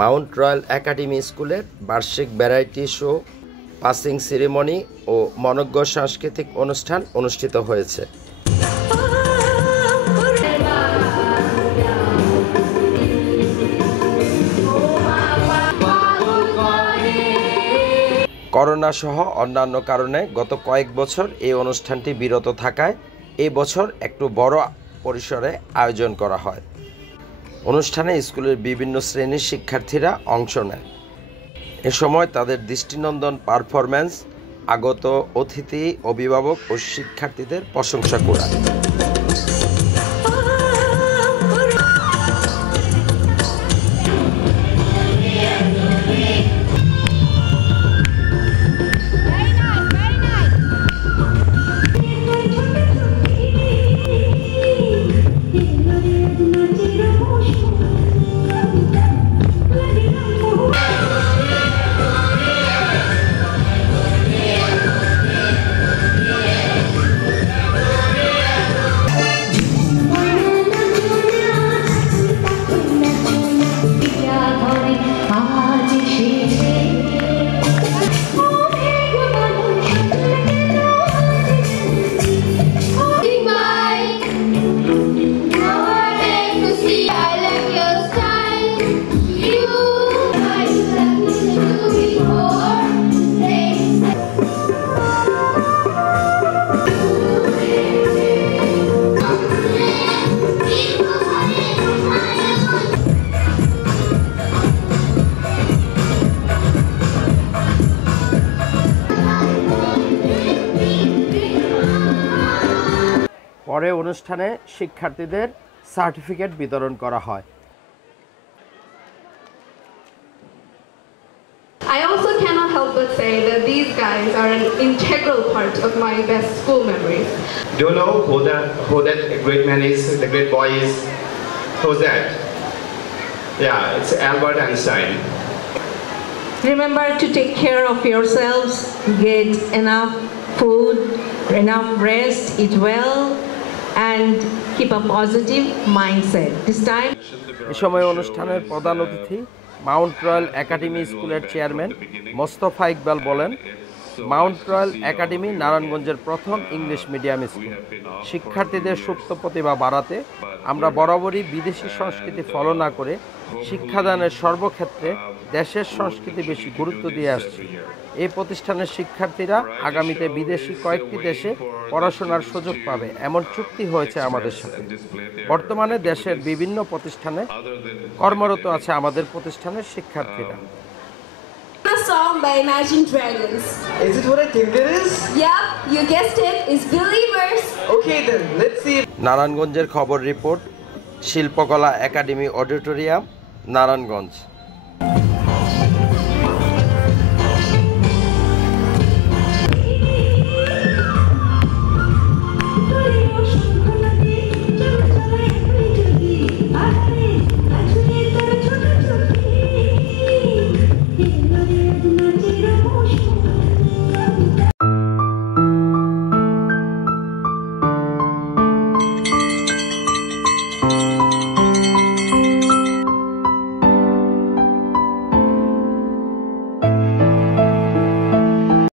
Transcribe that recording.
Mount royal academy স্কুলের বার্ষিক variety show, passing ceremony ও মনোজ্ঞ সাংস্কৃতিক অনুষ্ঠান অনুষ্ঠিত হয়েছে। করোনা সহ অন্যান্য কারণে গত কয়েক বছর এই অনুষ্ঠানটি বিরত থাকায় এই বছর একটু বড় পরিসরে আয়োজন করা হয়। অনুষ্ঠানে স্কুলের বিভিন্ন শ্রেণীর শিক্ষার্থীরা অংশ নেয়। এ সময় তাদের দৃষ্টিনন্দন পারফরম্যান্স আগত অতিথি, অভিভাবক ও শিক্ষার্থীদের প্রশংসা কুড়ায়। পরে অনুষ্ঠানে শিক্ষার্থীদের সার্টিফিকেট বিতরণ করা হয়। I also cannot help but say that these guys are an integral part of my best school memories. Do you know who that great man is, the great boy is? Who's that? Yeah, it's Albert Einstein. Remember to take care of yourselves, get enough food, enough rest, eat well, and keep a positive mindset. This time, এই সময় অনুষ্ঠানের প্রধান অতিথি Mount royal academy স্কুলের chairman Mostafa Iqbal বলেন, Mount royal academy নারায়ণগঞ্জের প্রথম English medium school. শিক্ষার্থীদের সুপ্ত প্রতিভা বাড়াতে আমরা বরাবরই বিদেশি সংস্কৃতি ফলো না করে শিক্ষাদানের সর্বক্ষেত্রে দেশের সংস্কৃতি বেশি গুরুত্ব দিয়ে আসছি। এই প্রতিষ্ঠানের শিক্ষার্থীরা আগামীতে বিদেশি কয়েকটি দেশে পড়াশোনার সুযোগ পাবে এমন চুক্তি হয়েছে আমাদের সাথে। বর্তমানে দেশের বিভিন্ন প্রতিষ্ঠানে কর্মরত আছে আমাদের প্রতিষ্ঠানের শিক্ষার্থীরা। A song by Imagine Dragons. Is it what I think it is? Yeah, you guessed it. It's Believers. Okay then, let's see. নারায়ণগঞ্জের খবর রিপোর্ট, শিল্পকলা একাডেমি অডিটোরিয়াম, নারায়ণগঞ্জ।